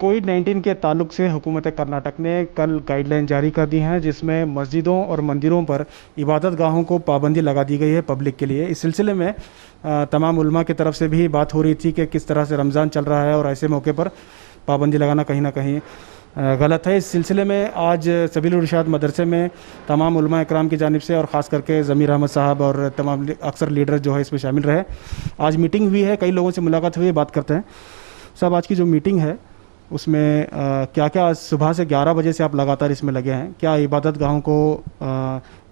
कोविड-19 के ताल्लुक से हुकूमत कर्नाटक ने कल गाइडलाइन जारी कर दी हैं, जिसमें मस्जिदों और मंदिरों पर इबादत गाहों को पाबंदी लगा दी गई है पब्लिक के लिए। इस सिलसिले में तमाम उलमा की तरफ से भी बात हो रही थी कि किस तरह से रमज़ान चल रहा है और ऐसे मौके पर पाबंदी लगाना कहीं ना कहीं गलत है। इस सिलसिले में आज सबीलुर इरशाद मदरसे में तमाम उलमा इकराम की जानिब से और ख़ास करके ज़मीर अहमद साहब और तमाम अक्सर लीडर जो है इसमें शामिल रहे। आज मीटिंग हुई है, कई लोगों से मुलाकात हुई है, बात करते हैं। सब आज की जो मीटिंग है उसमें क्या क्या सुबह से 11 बजे से आप लगातार इसमें लगे हैं, क्या इबादत गाहों को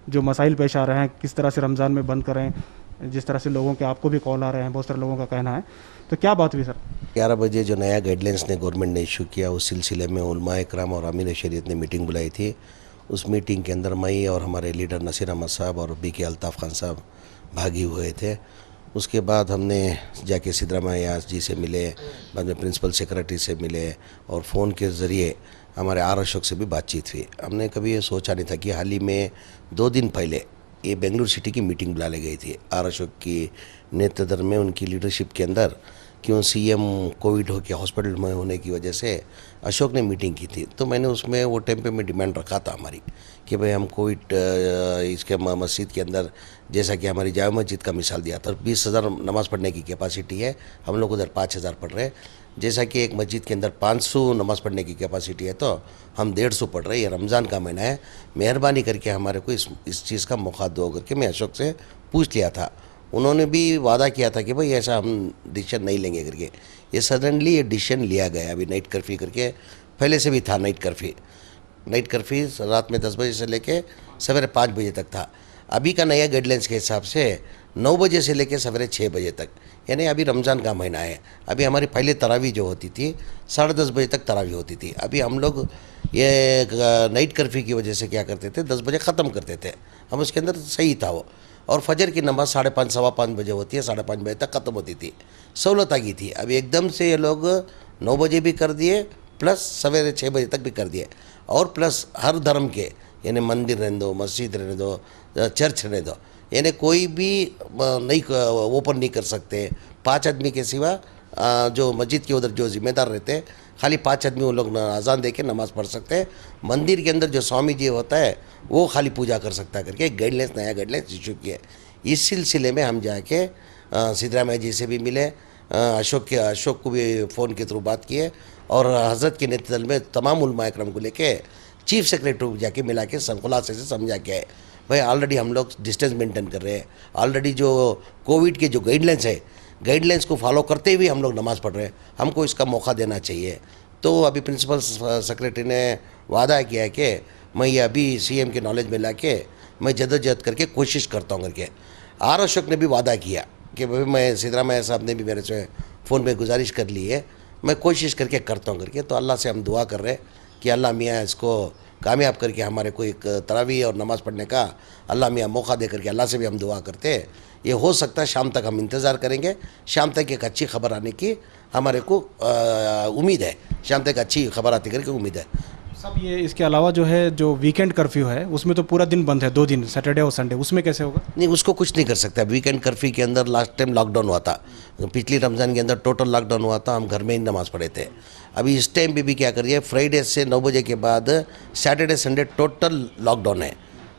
जो मसाइल पेश आ रहे हैं किस तरह से रमज़ान में बंद करें, जिस तरह से लोगों के आपको भी कॉल आ रहे हैं, बहुत सारे लोगों का कहना है, तो क्या बात हुई सर? 11 बजे जो नया गाइडलाइंस ने गवर्नमेंट ने इशू किया उस सिलसिले में उलमा इकराम और अमीर शरीयत ने मीटिंग बुलाई थी। उस मीटिंग के अंदर मैं और हमारे लीडर नसीर अहमद साहब और बी के अल्ताफ़ खान साहब भागी हुए थे। उसके बाद हमने जाके सिद्धरामैया यास जी से मिले, बाद में प्रिंसिपल सेक्रेटरी से मिले और फ़ोन के ज़रिए हमारे आर अशोक से भी बातचीत हुई। हमने कभी ये सोचा नहीं था कि हाल ही में 2 दिन पहले ये बेंगलुरु सिटी की मीटिंग बुला ली गई थी आर अशोक की नेतृत्व में, उनकी लीडरशिप के अंदर। क्यों सीएम कोविड हो के हॉस्पिटल में होने की वजह से अशोक ने मीटिंग की थी, तो मैंने उसमें वो टाइम पे मैं डिमांड रखा था हमारी कि भाई हम कोविड इसके मस्जिद के अंदर, जैसा कि हमारी जामा मस्जिद का मिसाल दिया था, 20,000 नमाज़ पढ़ने की कैपेसिटी है, हम लोग उधर 5,000 पढ़ रहे हैं। जैसा कि एक मस्जिद के अंदर 500 नमाज़ पढ़ने की कैपेसिटी है तो हम 150 पढ़ रहे हैं। ये रमज़ान का महीना है, मेहरबानी करके हमारे को इस चीज़ का मौका दो करके मैं अशोक से पूछ लिया था। उन्होंने भी वादा किया था कि भाई ऐसा हम डिसीजन नहीं लेंगे करके। ये सडनली ये डिसीजन लिया गया अभी नाइट कर्फ्यू करके। पहले से भी था नाइट कर्फ्यू रात में 10 बजे से लेके सवेरे 5 बजे तक था। अभी का नया गाइडलाइंस के हिसाब से 9 बजे से लेके सवेरे 6 बजे तक, यानी अभी रमज़ान का महीना है। अभी हमारी पहले तरावी जो होती थी 10:30 बजे तक तरावी होती थी। अभी हम लोग ये नाइट कर्फ्यू की वजह से क्या करते थे, 10 बजे ख़त्म करते थे हम। उसके अंदर सही था वो। और फजर की नमाज़ 5:30 सवा 5 बजे होती है, 5:30 बजे तक ख़त्म होती थी, सहूलत आ गई थी। अभी एकदम से ये लोग 9 बजे भी कर दिए, प्लस सवेरे 6 बजे तक भी कर दिए, और प्लस हर धर्म के, यानी मंदिर रहने दो, मस्जिद रहने दो, चर्च रहने दो, यानी कोई भी नहीं ओपन नहीं कर सकते। 5 आदमी के सिवा जो मस्जिद के उधर जो ज़िम्मेदार रहते हैं, खाली 5 आदमी वो लोग अजान दे के नमाज़ पढ़ सकते हैं। मंदिर के अंदर जो स्वामी जी होता है वो खाली पूजा कर सकता है करके एक गाइडलाइंस, नया गाइडलाइंस इशू किया। इस सिलसिले में हम जाके सिद्धरामैया जी से भी मिले, अशोक को भी फ़ोन के थ्रू बात किए, और हज़रत के नेतृत्व में तमाम उलमा इकराम को लेके चीफ सेक्रेटरी को जाके मिला के खुलासे से समझा के आए। भाई ऑलरेडी हम लोग डिस्टेंस मेंटेन कर रहे हैं, ऑलरेडी जो कोविड के जो गाइडलाइंस है, गाइडलाइंस को फॉलो करते हुए हम लोग नमाज़ पढ़ रहे हैं, हमको इसका मौका देना चाहिए। तो अभी प्रिंसिपल सेक्रेटरी ने वादा किया है कि मैं ये अभी सीएम के नॉलेज में लाके मैं जद्दोजहद करके कोशिश करता हूँ करके। आर अशोक ने भी वादा किया कि भाई मैं, सिद्धरामैया साहब ने भी मेरे से फ़ोन पे गुजारिश कर ली है, मैं कोशिश करके करता हूँ करके। तो अल्लाह से हम दुआ कर रहे हैं कि अल्लाह मियाँ इसको कामयाब करके हमारे को एक तरावी और नमाज़ पढ़ने का अल्लाह मियाँ मौका दे करके। अल्लाह से भी हम दुआ करते हैं, ये हो सकता है शाम तक हम इंतज़ार करेंगे, शाम तक एक अच्छी खबर आने की हमारे को उम्मीद है, शाम तक अच्छी खबर आती करके उम्मीद है। सब ये इसके अलावा जो है, जो वीकेंड कर्फ्यू है उसमें तो पूरा दिन बंद है, 2 दिन सैटरडे और संडे, उसमें कैसे होगा? नहीं, उसको कुछ नहीं कर सकता। वीकेंड कर्फ्यू के अंदर लास्ट टाइम लॉकडाउन हुआ था, पिछली रमज़ान के अंदर टोटल लॉकडाउन हुआ था, हम घर में ही नमाज़ पढ़े थे। अभी इस टाइम पे भी क्या करिए, फ्राइडे से 9 बजे के बाद सैटरडे संडे टोटल लॉकडाउन है,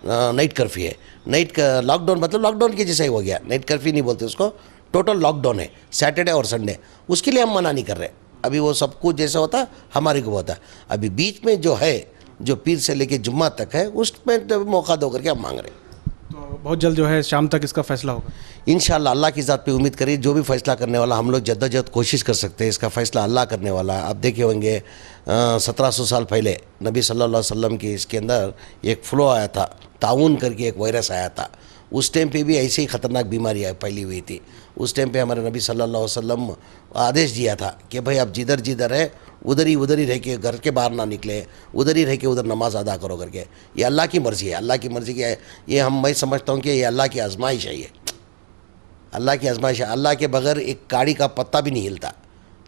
नाइट कर्फ्यू है। नाइट का लॉकडाउन मतलब लॉकडाउन के जैसा ही हो गया, नाइट कर्फ्यू नहीं बोलते उसको, टोटल लॉकडाउन है सैटरडे और संडे। उसके लिए हम मना नहीं कर रहे, अभी वो सब कुछ जैसा होता है हमारे को होता है। अभी बीच में जो है, जो पीर से लेके जुम्मा तक है, उसमें तो मौका दो करके हम मांग रहे हैं। तो बहुत जल्द जो है शाम तक इसका फैसला होगा इंशाल्लाह। अल्लाह की ज़ात पे उम्मीद करिए, जो भी फ़ैसला करने वाला हम लोग जद्दोजहद कोशिश कर सकते हैं, इसका फ़ैसला अल्लाह करने वाला है। आप देखे होंगे 1700 साल पहले नबी सल्लल्लाहु अलैहि वसल्लम की इसके अंदर एक फ्लो आया था, ताउन करके एक वायरस आया था। उस टाइम पे भी ऐसे ही ख़तरनाक बीमारी फैली हुई थी। उस टाइम पे हमारे नबी सल्लल्लाहु अलैहि वसल्लम आदेश दिया था कि भाई आप जिधर जिधर है उधर ही रह के, घर के बाहर ना निकले, उधर ही रह के उधर नमाज अदा करो करके। ये अल्लाह की मर्ज़ी है, अल्लाह की मर्ज़ी क्या है, ये मैं समझता हूँ कि ये अल्लाह की आजमाइश है। ये अल्लाह की आजमाइश है। अल्लाह के बगैर एक काड़ी का पत्ता भी नहीं हिलता,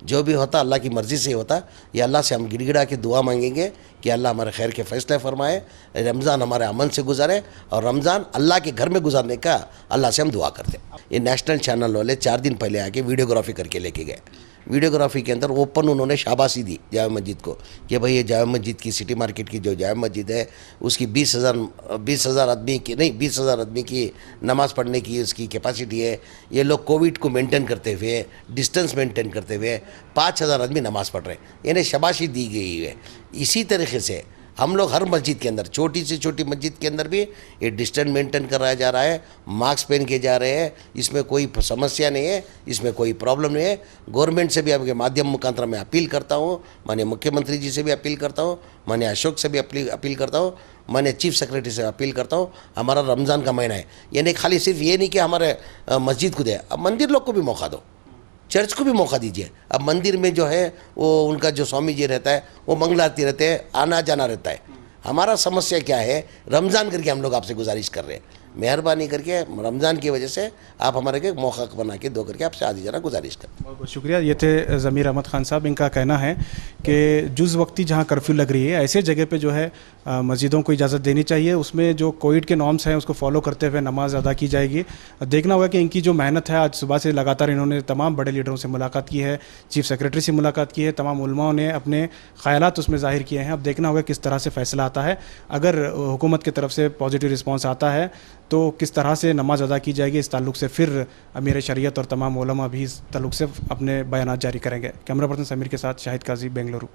जो भी होता अल्लाह की मर्ज़ी से होता। ये अल्लाह से हम गिड़गिड़ा के दुआ मांगेंगे कि अल्लाह हमारे खैर के फ़ैसले फरमाए, रमज़ान हमारे अमन से गुजारे, और रमज़ान अल्लाह के घर में गुजारने का अल्लाह से हम दुआ करते हैं। ये नेशनल चैनल वाले 4 दिन पहले आके वीडियोग्राफी करके लेके गए। वीडियोग्राफी के अंदर ओपन उन्होंने शाबाशी दी जामा मस्जिद को कि भाई ये जामा मस्जिद की सिटी मार्केट की जो जामा मस्जिद है उसकी 20,000 आदमी की नहीं 20,000 आदमी की नमाज़ पढ़ने की उसकी कैपेसिटी है। ये लोग कोविड को मेंटेन करते हुए, डिस्टेंस मेंटेन करते हुए 5,000 आदमी नमाज़ पढ़ रहे हैं, इन्हें शाबाशी दी गई है। इसी तरीके से हम लोग हर मस्जिद के अंदर, छोटी से छोटी मस्जिद के अंदर भी ये डिस्टेंस मेंटेन कराया जा रहा है, मास्क पहन के जा रहे हैं, इसमें कोई समस्या नहीं है, इसमें कोई प्रॉब्लम नहीं है। गवर्नमेंट से भी आपके माध्यम मुखांतर मैं अपील करता हूँ, माननीय मुख्यमंत्री जी से भी अपील करता हूँ, माननीय अशोक से भी अपील करता हूँ, माननीय चीफ सेक्रेटरी से अपील करता हूँ। हमारा रमज़ान का महीना है, यानी खाली सिर्फ ये नहीं कि हमारे मस्जिद को दे, अब मंदिर लोग को भी मौका दो, चर्च को भी मौका दीजिए। अब मंदिर में जो है वो उनका जो स्वामी जी रहता है वो मंगलाती रहते हैं, आना जाना रहता है। हमारा समस्या क्या है, रमज़ान करके हम लोग आपसे गुजारिश कर रहे हैं, मेहरबानी करके रमज़ान की वजह से आप हमारे के मौका बना के दो करके आपसे आदि जाना गुजारिश कर। बहुत बहुत शुक्रिया। ये थे ज़मीर अहमद खान साहब। इनका कहना है कि जुज़ वक्ती जहाँ कर्फ्यू लग रही है ऐसे जगह पे जो है मस्जिदों को इजाज़त देनी चाहिए, उसमें जो कोविड के नॉर्म्स हैं उसको फॉलो करते हुए नमाज अदा की जाएगी। देखना होगा कि इनकी जो मेहनत है, आज सुबह से लगातार इन्होंने तमाम बड़े लीडरों से मुलाकात की है, चीफ सेक्रेटरी से मुलाकात की है, तमाम उलमाओं ने अपने ख़यालात उसमें ज़ाहिर किए हैं। अब देखना होगा किस तरह से फ़ैसला आता है। अगर हुकूमत की तरफ से पॉजिटिव रिस्पॉन्स आता है तो किस तरह से नमाज अदा की जाएगी, इस ताल्लुक़ से फिर अमीर शरीयत और तमाम उलमा भी इस ताल्लुक़ से अपने बयानात जारी करेंगे। कैमरा पर्सन समीर के साथ शाहिद काजी, बेंगलुरु।